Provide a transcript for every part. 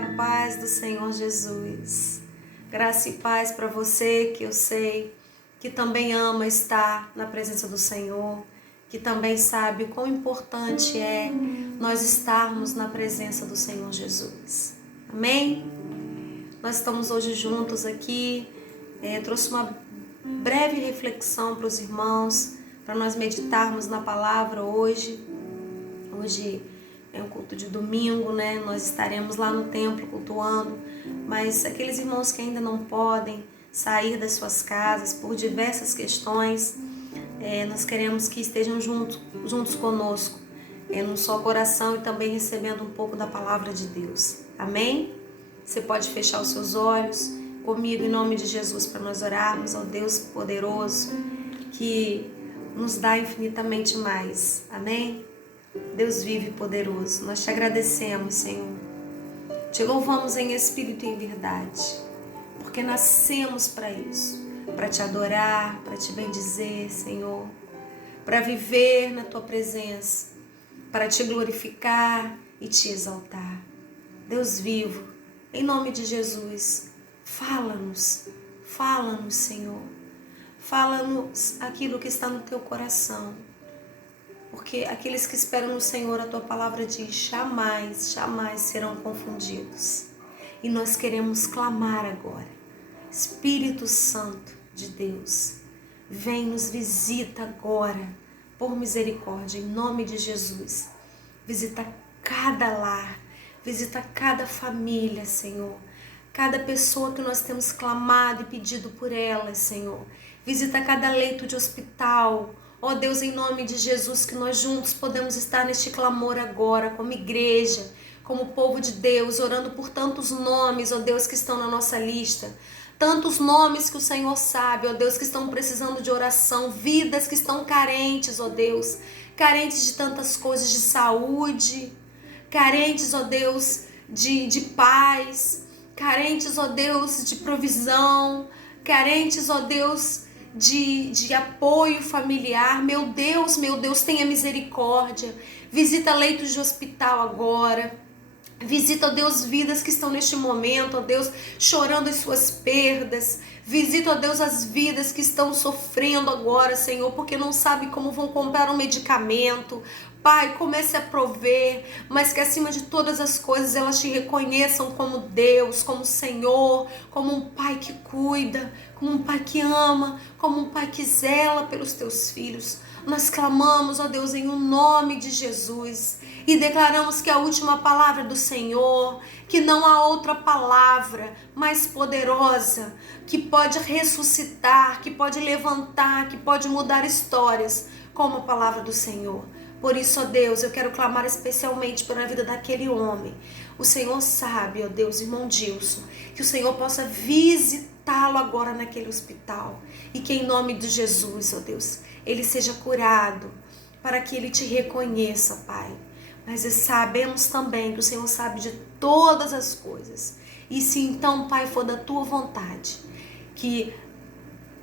a paz do Senhor Jesus. Graça e paz para você, que eu sei que também ama estar na presença do Senhor, que também sabe o quão importante é nós estarmos na presença do Senhor Jesus. Amém? Nós estamos hoje juntos aqui. Trouxe uma breve reflexão para os irmãos, para nós meditarmos na palavra hoje. Hoje é um culto de domingo, né? Nós estaremos lá no templo cultuando, mas aqueles irmãos que ainda não podem sair das suas casas por diversas questões, nós queremos que estejam juntos conosco, num só coração e também recebendo um pouco da palavra de Deus. Amém? Você pode fechar os seus olhos comigo em nome de Jesus para nós orarmos ao Deus poderoso que nos dá infinitamente mais. Amém? Deus vive e poderoso, nós te agradecemos, Senhor. Te louvamos em espírito e em verdade, porque nascemos para isso, para te adorar, para te bendizer, Senhor, para viver na tua presença, para te glorificar e te exaltar. Deus vivo, em nome de Jesus, fala-nos, Senhor. Fala-nos aquilo que está no teu coração. Porque aqueles que esperam no Senhor, a tua palavra diz, jamais serão confundidos. E nós queremos clamar agora. Espírito Santo de Deus, vem nos visita agora, por misericórdia, em nome de Jesus. Visita cada lar, visita cada família, Senhor. Cada pessoa que nós temos clamado e pedido por elas, Senhor. Visita cada leito de hospital. Ó Deus, em nome de Jesus, que nós juntos podemos estar neste clamor agora, como igreja, como povo de Deus, orando por tantos nomes, ó Deus, que estão na nossa lista. Tantos nomes que o Senhor sabe, ó Deus, que estão precisando de oração, vidas que estão carentes, ó Deus, carentes de tantas coisas, de saúde, carentes, ó Deus, de paz, carentes, ó Deus, de provisão, carentes, ó Deus, de apoio familiar. Meu Deus, tenha misericórdia. Visita leitos de hospital agora. Visita, ó Deus, vidas que estão neste momento, ó Deus, chorando as suas perdas. Visita, ó Deus, as vidas que estão sofrendo agora, Senhor, porque não sabem como vão comprar um medicamento. Pai, comece a prover, mas que acima de todas as coisas elas te reconheçam como Deus, como Senhor, como um Pai que cuida, como um Pai que ama, como um Pai que zela pelos teus filhos. Nós clamamos, ó Deus, em o nome de Jesus e declaramos que a última palavra do Senhor, que não há outra palavra mais poderosa, que pode ressuscitar, que pode levantar, que pode mudar histórias, como a palavra do Senhor. Por isso, ó Deus, eu quero clamar especialmente pela vida daquele homem. O Senhor sabe, ó Deus, irmão Dilson, que o Senhor possa visitá-lo agora naquele hospital. E que em nome de Jesus, ó Deus, ele seja curado, para que ele te reconheça, Pai. Mas sabemos também que o Senhor sabe de todas as coisas. E se então, Pai, for da tua vontade, que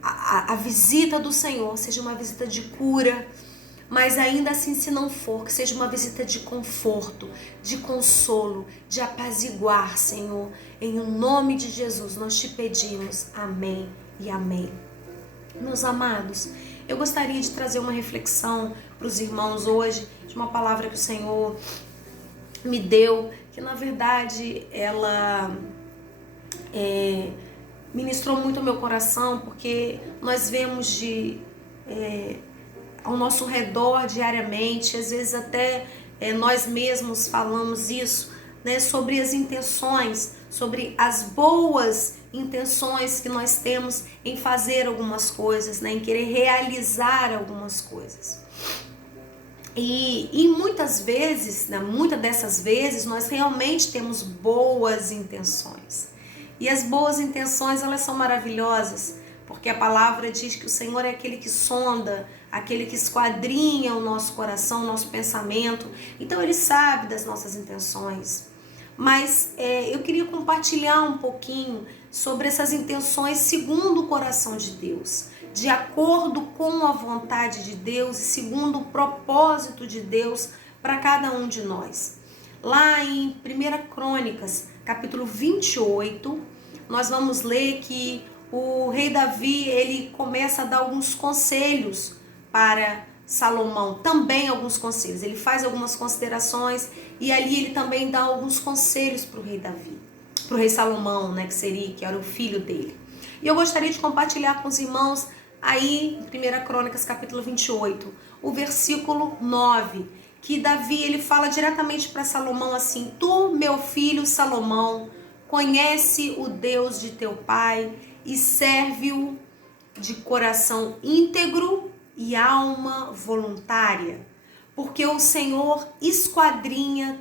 a visita do Senhor seja uma visita de cura, mas ainda assim, se não for, que seja uma visita de conforto, de consolo, de apaziguar, Senhor. Em o nome de Jesus nós te pedimos. Amém e amém. Meus amados, eu gostaria de trazer uma reflexão para os irmãos hoje, de uma palavra que o Senhor me deu, que na verdade ela ministrou muito ao meu coração, porque nós vemos ao nosso redor diariamente, às vezes até nós mesmos falamos isso, né, sobre as intenções, sobre as boas intenções que nós temos em fazer algumas coisas, né, em querer realizar algumas coisas. E muitas vezes, né, muitas dessas vezes, nós realmente temos boas intenções. E as boas intenções, elas são maravilhosas, porque a palavra diz que o Senhor é aquele que sonda, aquele que esquadrinha o nosso coração, o nosso pensamento. Então ele sabe das nossas intenções. Mas eu queria compartilhar um pouquinho sobre essas intenções segundo o coração de Deus, de acordo com a vontade de Deus e segundo o propósito de Deus para cada um de nós. Lá em 1 Crônicas, capítulo 28, nós vamos ler que o rei Davi, ele começa a dar alguns conselhos para Salomão, também alguns conselhos. Ele faz algumas considerações e ali ele também dá alguns conselhos para o rei Davi, para o rei Salomão, né, que era o filho dele. E eu gostaria de compartilhar com os irmãos aí em 1 Crônicas, capítulo 28, o versículo 9, que Davi, ele fala diretamente para Salomão assim: tu, meu filho Salomão, conhece o Deus de teu pai e serve-o de coração íntegro e alma voluntária, porque o Senhor esquadrinha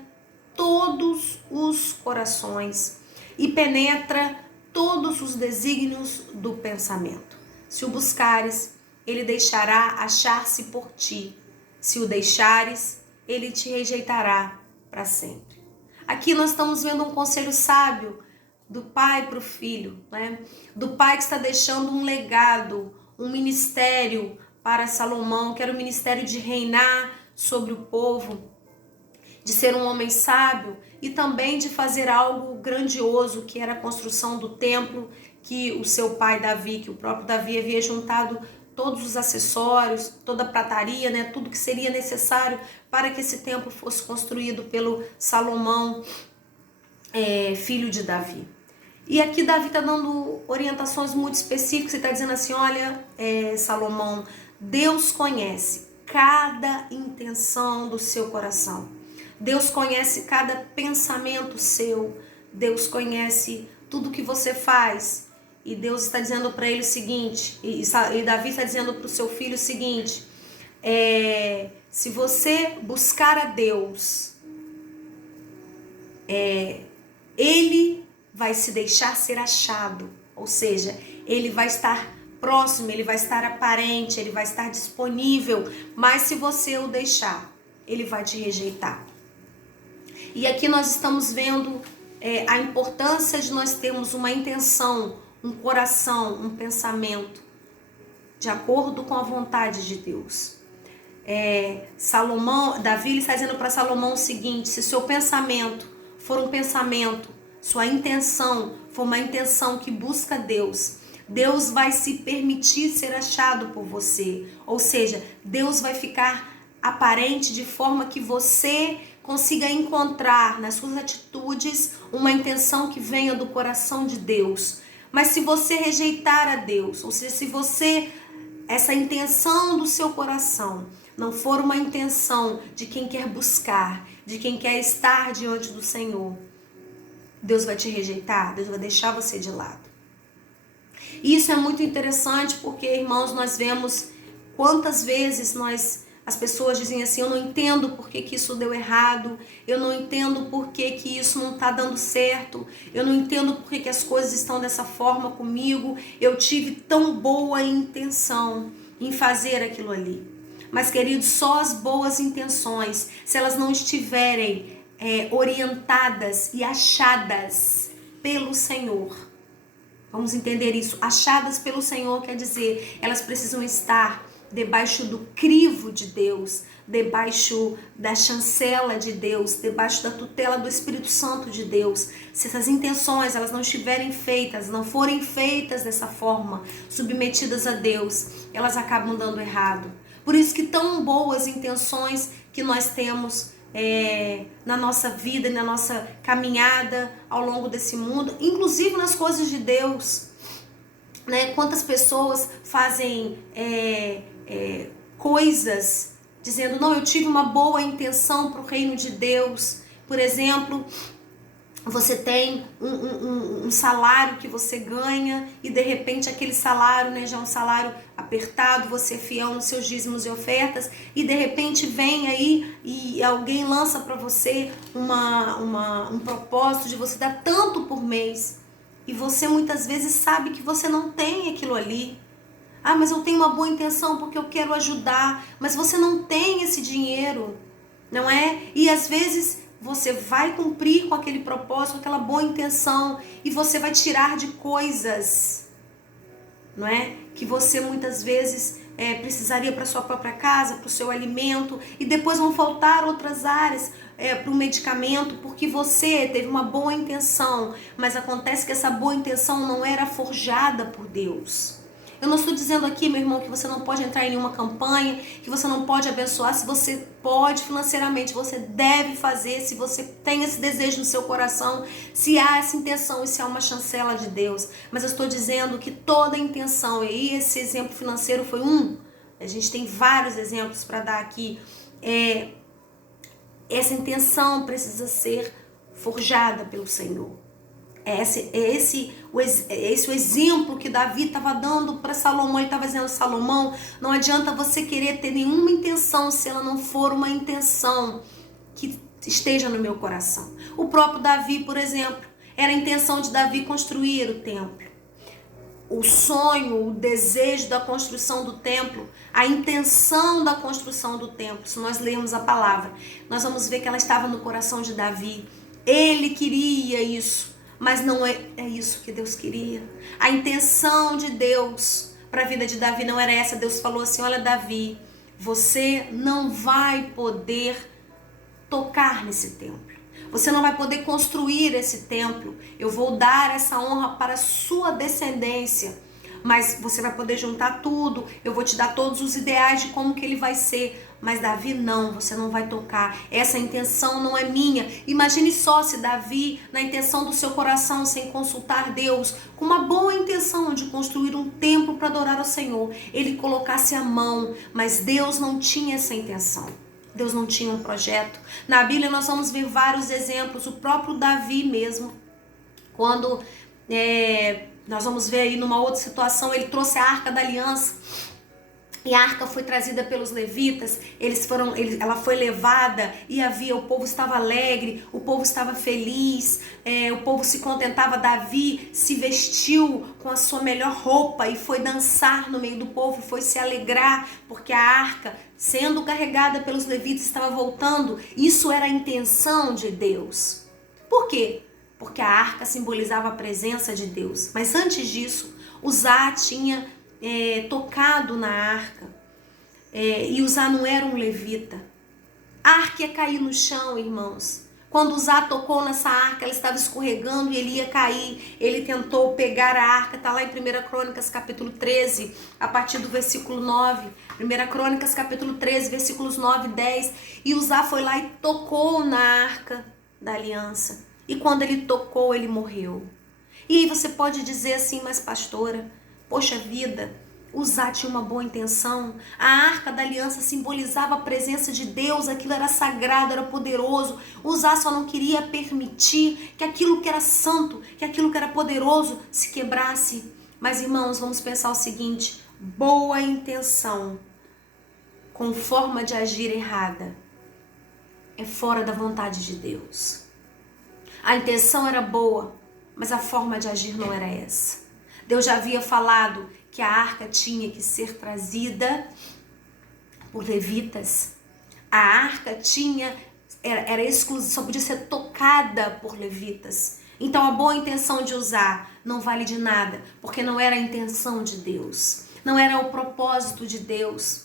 todos os corações e penetra todos os desígnios do pensamento. Se o buscares, ele deixará achar-se por ti. Se o deixares, ele te rejeitará para sempre. Aqui nós estamos vendo um conselho sábio do pai para o filho, né? Do pai que está deixando um legado, um ministério para Salomão, que era o ministério de reinar sobre o povo, de ser um homem sábio e também de fazer algo grandioso, que era a construção do templo, que o seu pai Davi, que o próprio Davi havia juntado todos os acessórios, toda a prataria, né, tudo que seria necessário para que esse templo fosse construído pelo Salomão, filho de Davi. E aqui Davi está dando orientações muito específicas, ele está dizendo assim: olha, Salomão, Deus conhece cada intenção do seu coração. Deus conhece cada pensamento seu. Deus conhece tudo que você faz. E Deus está dizendo para ele o seguinte, e Davi está dizendo para o seu filho o seguinte: se você buscar a Deus, ele vai se deixar ser achado. Ou seja, ele vai estar próximo, ele vai estar aparente, ele vai estar disponível. Mas se você o deixar, ele vai te rejeitar. E aqui nós estamos vendo a importância de nós termos uma intenção, um coração, um pensamento de acordo com a vontade de Deus. Davi está dizendo para Salomão o seguinte: se seu pensamento for um pensamento, sua intenção for uma intenção que busca Deus, Deus vai se permitir ser achado por você. Ou seja, Deus vai ficar aparente de forma que você consiga encontrar nas suas atitudes uma intenção que venha do coração de Deus. Mas se você rejeitar a Deus, ou seja, se essa intenção do seu coração não for uma intenção de quem quer buscar, de quem quer estar diante do Senhor, Deus vai te rejeitar, Deus vai deixar você de lado. E isso é muito interessante porque, irmãos, nós vemos quantas vezes as pessoas dizem assim: eu não entendo por que isso deu errado, eu não entendo por que isso não está dando certo, eu não entendo por que as coisas estão dessa forma comigo, eu tive tão boa intenção em fazer aquilo ali. Mas, queridos, só as boas intenções, se elas não estiverem orientadas e achadas pelo Senhor, vamos entender isso, achadas pelo Senhor quer dizer, elas precisam estar debaixo do crivo de Deus, debaixo da chancela de Deus, debaixo da tutela do Espírito Santo de Deus. Se essas intenções elas não estiverem feitas, não forem feitas dessa forma, submetidas a Deus, elas acabam dando errado. Por isso que tão boas intenções que nós temos na nossa vida e na nossa caminhada ao longo desse mundo, inclusive nas coisas de Deus, né? Quantas pessoas fazem coisas dizendo: não, eu tive uma boa intenção para o reino de Deus. Por exemplo, você tem um salário que você ganha e de repente aquele salário, né, já é um salário apertado, você é fiel nos seus dízimos e ofertas, e de repente vem aí e alguém lança para você um propósito de você dar tanto por mês, e você muitas vezes sabe que você não tem aquilo ali. Ah, mas eu tenho uma boa intenção porque eu quero ajudar, mas você não tem esse dinheiro, não é? E às vezes você vai cumprir com aquele propósito, com aquela boa intenção, e você vai tirar de coisas, não é? Que você muitas vezes precisaria para sua própria casa, para o seu alimento, e depois vão faltar outras áreas para o medicamento, porque você teve uma boa intenção, mas acontece que essa boa intenção não era forjada por Deus. Eu não estou dizendo aqui, meu irmão, que você não pode entrar em nenhuma campanha, que você não pode abençoar. Se você pode financeiramente, você deve fazer, se você tem esse desejo no seu coração, se há essa intenção e se há uma chancela de Deus. Mas eu estou dizendo que toda intenção, e esse exemplo financeiro foi a gente tem vários exemplos para dar aqui, essa intenção precisa ser forjada pelo Senhor. Esse o exemplo que Davi estava dando para Salomão. Ele estava dizendo: Salomão, não adianta você querer ter nenhuma intenção se ela não for uma intenção que esteja no meu coração. O próprio Davi, por exemplo, era a intenção de Davi construir o templo. O sonho, o desejo da construção do templo, a intenção da construção do templo, se nós lermos a palavra, nós vamos ver que ela estava no coração de Davi. Ele queria isso. Mas não é isso que Deus queria. A intenção de Deus para a vida de Davi não era essa. Deus falou assim: olha, Davi, você não vai poder tocar nesse templo. Você não vai poder construir esse templo. Eu vou dar essa honra para a sua descendência. Mas você vai poder juntar tudo. Eu vou te dar todos os ideais de como que ele vai ser. Mas Davi, não, você não vai tocar. Essa intenção não é minha. Imagine só se Davi, na intenção do seu coração, sem consultar Deus, com uma boa intenção de construir um templo para adorar ao Senhor, ele colocasse a mão, mas Deus não tinha essa intenção. Deus não tinha um projeto. Na Bíblia nós vamos ver vários exemplos. O próprio Davi mesmo, quando nós vamos ver aí numa outra situação, ele trouxe a Arca da Aliança. E a arca foi trazida pelos levitas, ela foi levada e o povo estava alegre, o povo estava feliz, o povo se contentava. Davi se vestiu com a sua melhor roupa e foi dançar no meio do povo, foi se alegrar, porque a arca, sendo carregada pelos levitas, estava voltando. Isso era a intenção de Deus. Por quê? Porque a arca simbolizava a presença de Deus. Mas antes disso, Uzá tinha tocado na arca, e Uzá não era um levita. A arca ia cair no chão, irmãos. Quando Uzá tocou nessa arca, ela estava escorregando e ele ia cair. Ele tentou pegar a arca, está lá em 1 Crônicas capítulo 13, a partir do versículo 9. 1 Crônicas capítulo 13, versículos 9 e 10. E Uzá foi lá e tocou na arca da aliança. E quando ele tocou, ele morreu. E aí você pode dizer assim: mas pastora, poxa vida, Uzá tinha uma boa intenção. A arca da aliança simbolizava a presença de Deus, aquilo era sagrado, era poderoso. Uzá só não queria permitir que aquilo que era santo, que aquilo que era poderoso se quebrasse. Mas, irmãos, vamos pensar o seguinte: boa intenção com forma de agir errada é fora da vontade de Deus. A intenção era boa, mas a forma de agir não era essa. Deus já havia falado que a arca tinha que ser trazida por levitas. A arca era exclusiva, só podia ser tocada por levitas. Então a boa intenção de Uzá não vale de nada, porque não era a intenção de Deus, não era o propósito de Deus.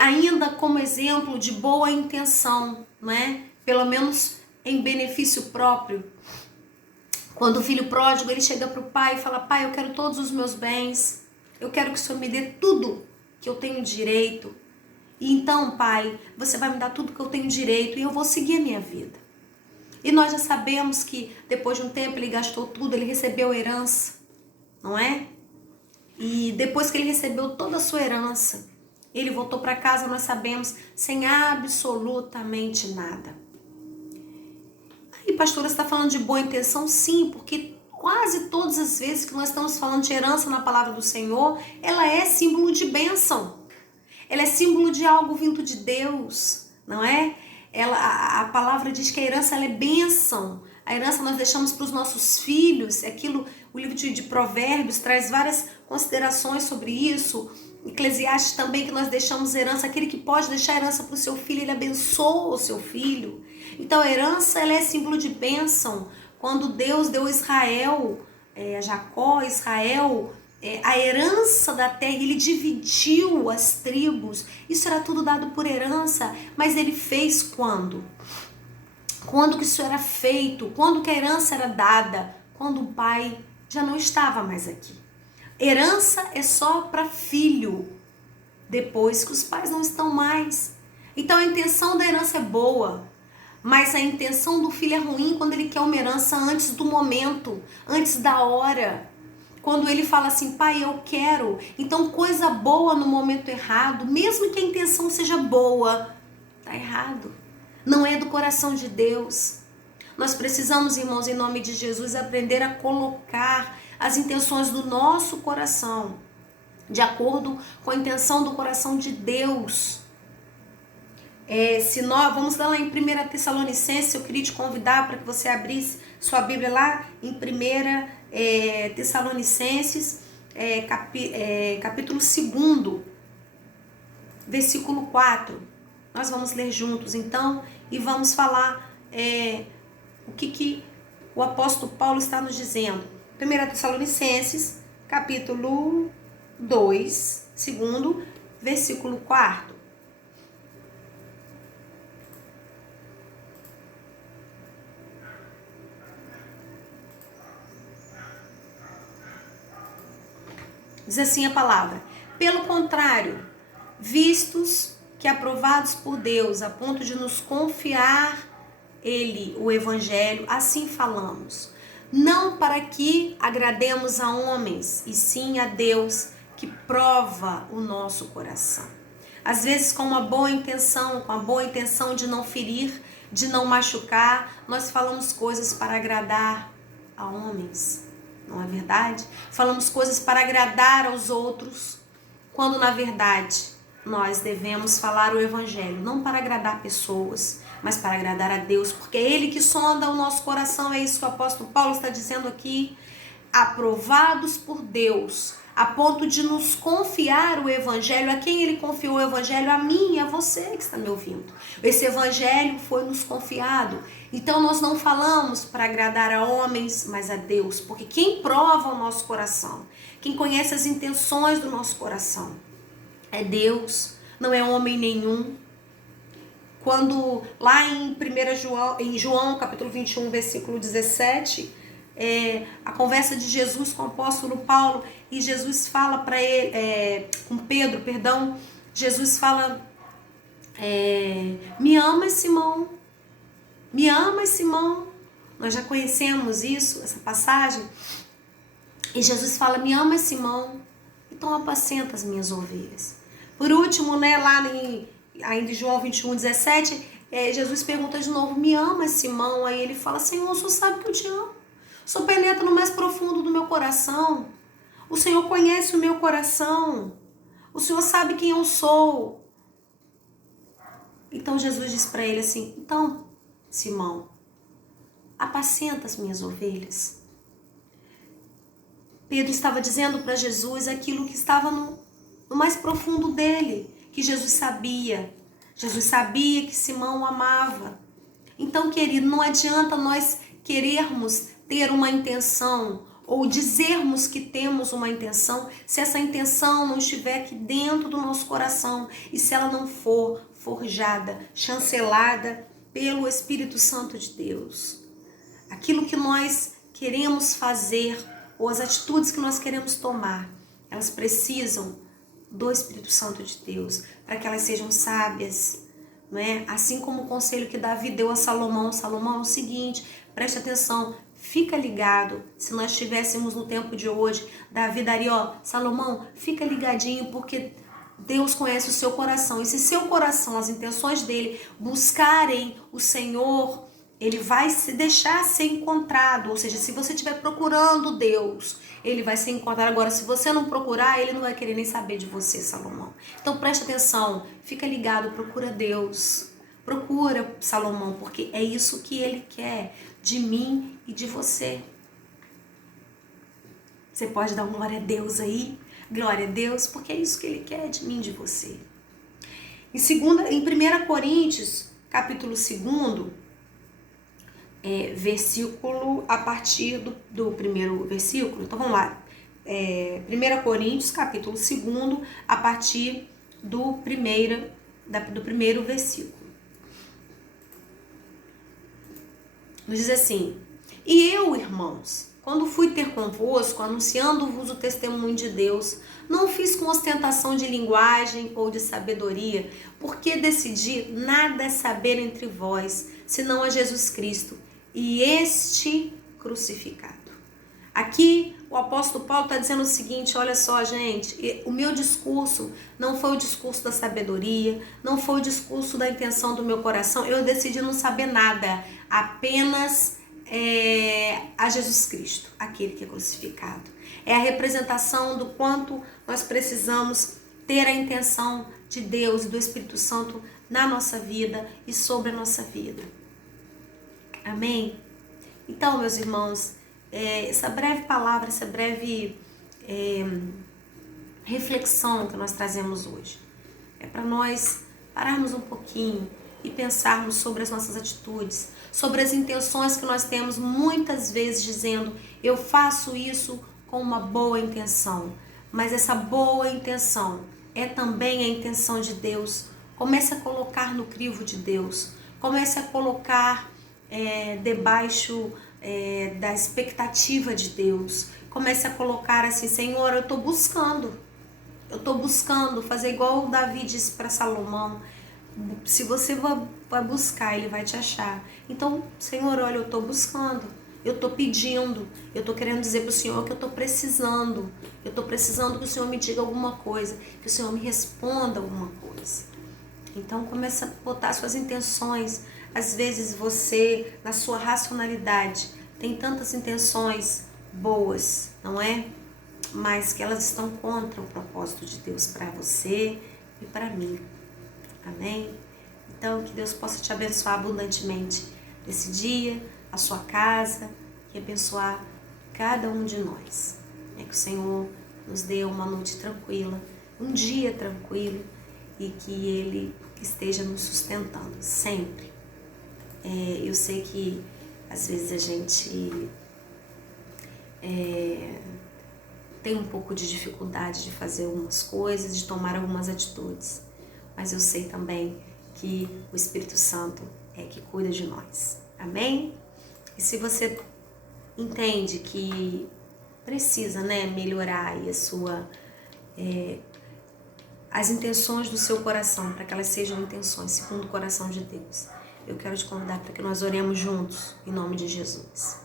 Ainda como exemplo de boa intenção, não é? Pelo menos em benefício próprio. Quando o filho pródigo, ele chega para o pai e fala: pai, eu quero todos os meus bens, eu quero que o Senhor me dê tudo que eu tenho direito. E então, pai, você vai me dar tudo que eu tenho direito e eu vou seguir a minha vida. E nós já sabemos que depois de um tempo ele gastou tudo, ele recebeu herança, não é? E depois que ele recebeu toda a sua herança, ele voltou para casa, nós sabemos, sem absolutamente nada. E pastora, você está falando de boa intenção? Sim, porque quase todas as vezes que nós estamos falando de herança na palavra do Senhor, ela é símbolo de bênção. Ela é símbolo de algo vindo de Deus, não é? A palavra diz que a herança ela é bênção. A herança nós deixamos para os nossos filhos. O livro de Provérbios traz várias considerações sobre isso. Eclesiastes também, que nós deixamos herança. Aquele que pode deixar herança para o seu filho, ele abençoa o seu filho. Então a herança ela é símbolo de bênção. Quando Deus deu Israel, Jacó, Israel, a herança da terra, ele dividiu as tribos, isso era tudo dado por herança, mas ele fez quando? Quando que isso era feito? Quando que a herança era dada? Quando o pai já não estava mais aqui. Herança é só para filho, depois que os pais não estão mais. Então a intenção da herança é boa, mas a intenção do filho é ruim quando ele quer uma herança antes do momento, antes da hora. Quando ele fala assim, pai, eu quero. Então coisa boa no momento errado, mesmo que a intenção seja boa, tá errado. Não é do coração de Deus. Nós precisamos, irmãos, em nome de Jesus, aprender a colocar as intenções do nosso coração de acordo com a intenção do coração de Deus. Se nós vamos lá em 1 Tessalonicenses, eu queria te convidar para que você abrisse sua Bíblia lá em 1 Tessalonicenses, capítulo 2, versículo 4. Nós vamos ler juntos então e vamos falar o que o apóstolo Paulo está nos dizendo. 1 Tessalonicenses, capítulo 2, versículo 4. Diz assim a palavra: pelo contrário, vistos que aprovados por Deus a ponto de nos confiar ele, o evangelho, assim falamos, não para que agrademos a homens, e sim a Deus que prova o nosso coração. Às vezes com a boa intenção de não ferir, de não machucar, nós falamos coisas para agradar a homens. Não é verdade? Falamos coisas para agradar aos outros, quando na verdade nós devemos falar o evangelho, não para agradar pessoas, mas para agradar a Deus, porque é Ele que sonda o nosso coração, é isso que o apóstolo Paulo está dizendo aqui, aprovados por Deus, a ponto de nos confiar o evangelho. A quem Ele confiou o evangelho? A mim e a você que está me ouvindo. Esse evangelho foi nos confiado. Então nós não falamos para agradar a homens, mas a Deus, porque quem prova o nosso coração, quem conhece as intenções do nosso coração, é Deus, não é homem nenhum. Quando lá em João capítulo 21, versículo 17, a conversa de Jesus com o apóstolo Paulo, e Jesus fala para ele, com Pedro, perdão, Jesus fala, me amas, Simão? Me amas, Simão? Nós já conhecemos isso, essa passagem. E Jesus fala, me amas, Simão? Então apacenta as minhas ovelhas. Por último, lá ainda em João 21, 17, Jesus pergunta de novo, me amas, Simão? Aí ele fala, Senhor, o Senhor sabe que eu te amo. O Senhor penetra no mais profundo do meu coração. O Senhor conhece o meu coração. O Senhor sabe quem eu sou. Então Jesus diz para ele assim, então, Simão, apacenta as minhas ovelhas. Pedro estava dizendo para Jesus aquilo que estava no mais profundo dele, que Jesus sabia. Jesus sabia que Simão o amava. Então, querido, não adianta nós querermos ter uma intenção ou dizermos que temos uma intenção se essa intenção não estiver aqui dentro do nosso coração e se ela não for forjada, chancelada pelo Espírito Santo de Deus. Aquilo que nós queremos fazer ou as atitudes que nós queremos tomar, elas precisam do Espírito Santo de Deus para que elas sejam sábias, não é? Assim como o conselho que Davi deu a Salomão. Salomão é o seguinte, preste atenção, fica ligado. Se nós estivéssemos no tempo de hoje, Davi daria, Salomão, fica ligadinho, porque Deus conhece o seu coração. E se seu coração, as intenções dele buscarem o Senhor, ele vai se deixar ser encontrado. Ou seja, se você estiver procurando Deus, ele vai ser encontrado. Agora, se você não procurar, ele não vai querer nem saber de você, Salomão. Então preste atenção, fica ligado, procura Deus. Procura Salomão, porque é isso que ele quer de mim e de você. Você pode dar uma glória a Deus aí? Glória a Deus, porque é isso que ele quer de mim e de você. Em 1 Coríntios, capítulo 2, versículo, a partir do primeiro versículo. Então vamos lá. 1 Coríntios, capítulo 2, a partir do primeiro versículo. Nos diz assim: E eu, irmãos, quando fui ter convosco, anunciando-vos o testemunho de Deus, não fiz com ostentação de linguagem ou de sabedoria, porque decidi nada saber entre vós, senão a Jesus Cristo, e este crucificado. Aqui o apóstolo Paulo está dizendo o seguinte: olha só, gente, o meu discurso não foi o discurso da sabedoria, não foi o discurso da intenção do meu coração, eu decidi não saber nada, apenas a Jesus Cristo, aquele que é crucificado. É a representação do quanto nós precisamos ter a intenção de Deus e do Espírito Santo na nossa vida e sobre a nossa vida. Amém? Então, meus irmãos, essa breve palavra, essa breve reflexão que nós trazemos hoje é para nós pararmos um pouquinho e pensarmos sobre as nossas atitudes, sobre as intenções que nós temos muitas vezes dizendo: eu faço isso com uma boa intenção, mas essa boa intenção é também a intenção de Deus. Comece a colocar no crivo de Deus, comece a colocar debaixo da expectativa de Deus, comece a colocar assim: Senhor, eu estou buscando fazer igual o Davi disse para Salomão: se você vai buscar, ele vai te achar. Então, Senhor, olha, eu estou buscando, eu estou pedindo, eu estou querendo dizer para o Senhor que eu estou precisando que o Senhor me diga alguma coisa, que o Senhor me responda alguma coisa. Então, começa a botar suas intenções. Às vezes você, na sua racionalidade, tem tantas intenções boas, não é? Mas que elas estão contra o propósito de Deus para você e para mim. Amém? Então, que Deus possa te abençoar abundantemente nesse dia, a sua casa, e abençoar cada um de nós. Que o Senhor nos dê uma noite tranquila, um dia tranquilo, e que Ele esteja nos sustentando sempre. Eu sei que às vezes a gente tem um pouco de dificuldade de fazer algumas coisas, de tomar algumas atitudes, mas eu sei também que o Espírito Santo é que cuida de nós. Amém? E se você entende que precisa, melhorar aí as intenções do seu coração, para que elas sejam intenções segundo o coração de Deus, eu quero te convidar para que nós oremos juntos, em nome de Jesus.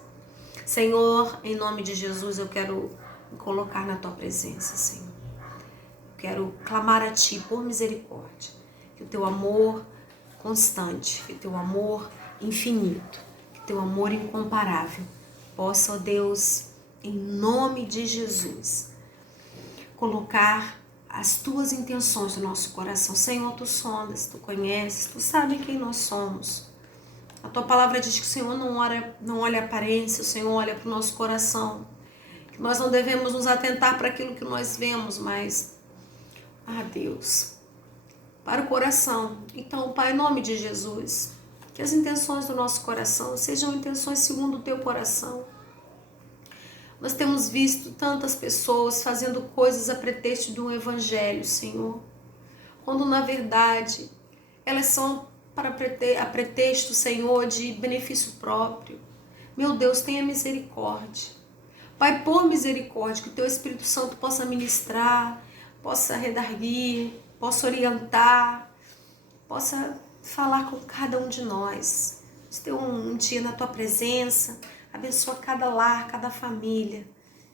Senhor, em nome de Jesus, eu quero me colocar na Tua presença, Senhor. Eu quero clamar a Ti por misericórdia, que o Teu amor constante, que o Teu amor infinito, que o Teu amor incomparável possa, ó Deus, em nome de Jesus, colocar as Tuas intenções no nosso coração. Senhor, Tu sondas, Tu conheces, Tu sabe quem nós somos. A Tua palavra diz que o Senhor não olha a aparência, o Senhor olha para o nosso coração. Que nós não devemos nos atentar para aquilo que nós vemos, mas, Deus, para o coração. Então, Pai, em nome de Jesus, que as intenções do nosso coração sejam intenções segundo o Teu coração. Nós temos visto tantas pessoas fazendo coisas a pretexto de um evangelho, Senhor, quando na verdade elas são a pretexto, Senhor, de benefício próprio. Meu Deus, tenha misericórdia. Pai, por misericórdia, que o Teu Espírito Santo possa ministrar, possa redarguir, possa orientar, possa falar com cada um de nós. Ter um dia na Tua presença. Abençoa cada lar, cada família.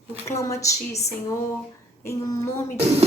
Eu clamo a Ti, Senhor, em nome de Jesus.